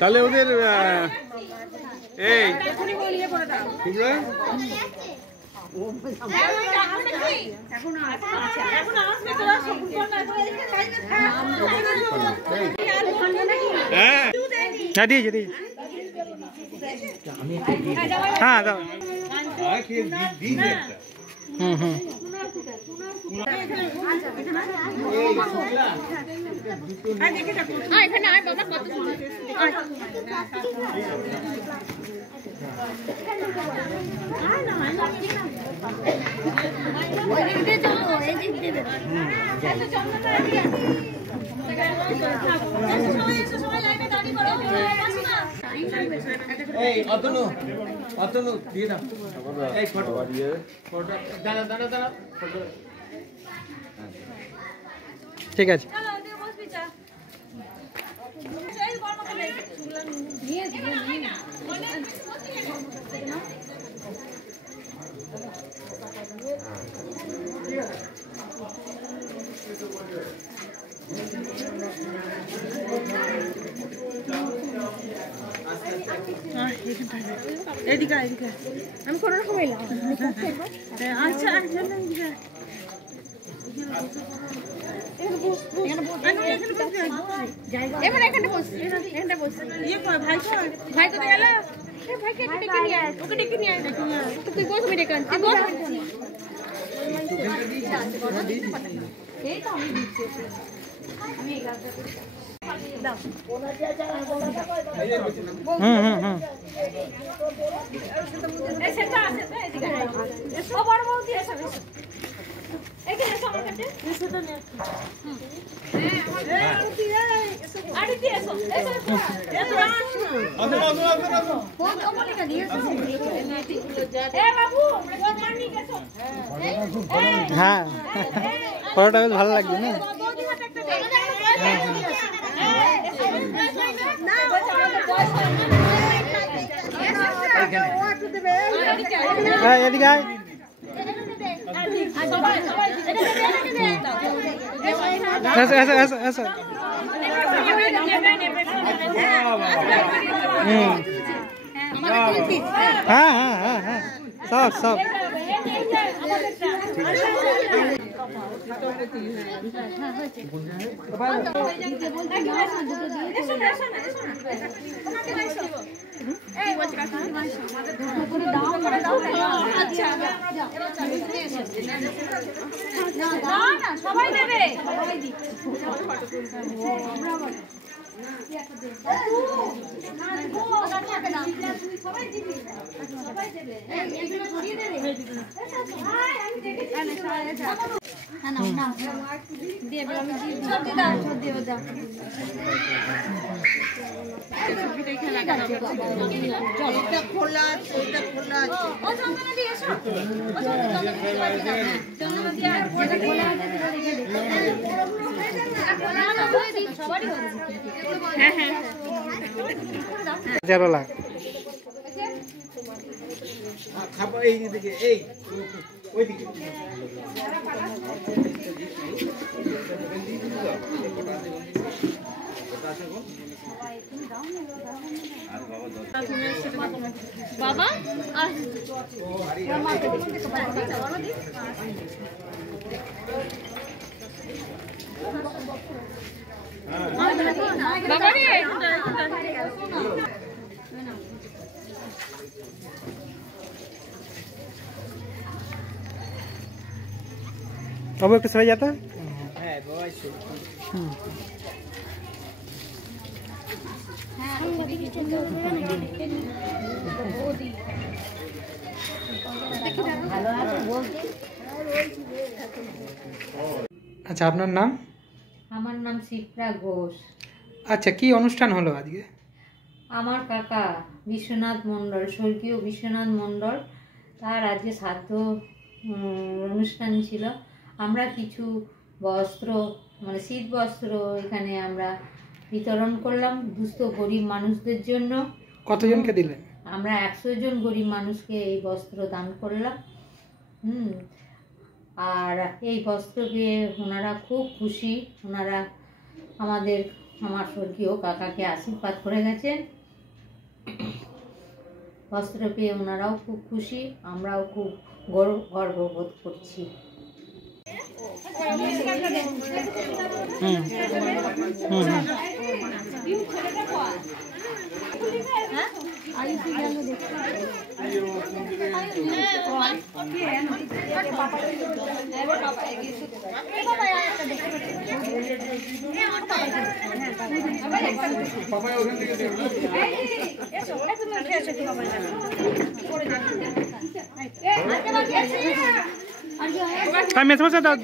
তাহলে ওদের এই হ্যাঁ দিয়েছি দিয়েছি হ্যাঁ দাও হুম হুম ঠিক আছে এদিকে এদিকে আমি কোনো রকম এলাম আচ্ছা এবার এখানে বস এখানে বস ইয়ে কই ভাই কোথায় গেল ভাইকে ডেকে নিয়ে আয় ওকে ডেকে নিয়ে আয় তুই বস আমি ডেকে আনছি বস এই তো আমি দিচ্ছি আমি এই গাছটা দাও এই সেটা আছে এদিকে এসো বড় বড় দিয়ে এসো এখানে এসো আমার কাছে এসোটা নে হ্যাঁ আরে দিয়ে এসো এসো ফোন তো বলি না দিয়ে এসো এ বাবু ফোন মারনি গেছো হ্যাঁ ফটোটা বেশ ভালো লাগছে না হ্যাঁ এদিকে আয় হ্যাঁ হ্যাঁ হ্যাঁ হ্যাঁ সব সব সবাই দেবে খোলা খাবার এই দিকে এই ওই দিকে বাবা বাবা রে अब एक सही जाता है আচ্ছা আপনার নাম? আমার নাম শিপ্রা ঘোষ। আচ্ছা কি অনুষ্ঠান হলো আজকে? আমার কাকা বিশ্বনাথ মণ্ডল, স্বর্গীয় বিশ্বনাথ মণ্ডল, তার আজকে শ্রাদ্ধ অনুষ্ঠান ছিল। আমরা কিছু বস্ত্র মানে শীত বস্ত্র এখানে আমরা বিতরণ করলাম দুস্থ গরিব মানুষদের জন্য। কতজনকে দিলেন? আমরা 100 জন গরিব মানুষকে এই বস্ত্র দান করলাম। আর এই বস্ত্র পেয়ে ওনারা খুব খুশি, ওনারা আমার স্বর্গীয় কাকাকে আশীর্বাদ করে গেছেন। বস্ত্র পেয়ে ওনারাও খুব খুশি, আমরাও খুব গর্ববোধ করছি। মেসেজ দাও।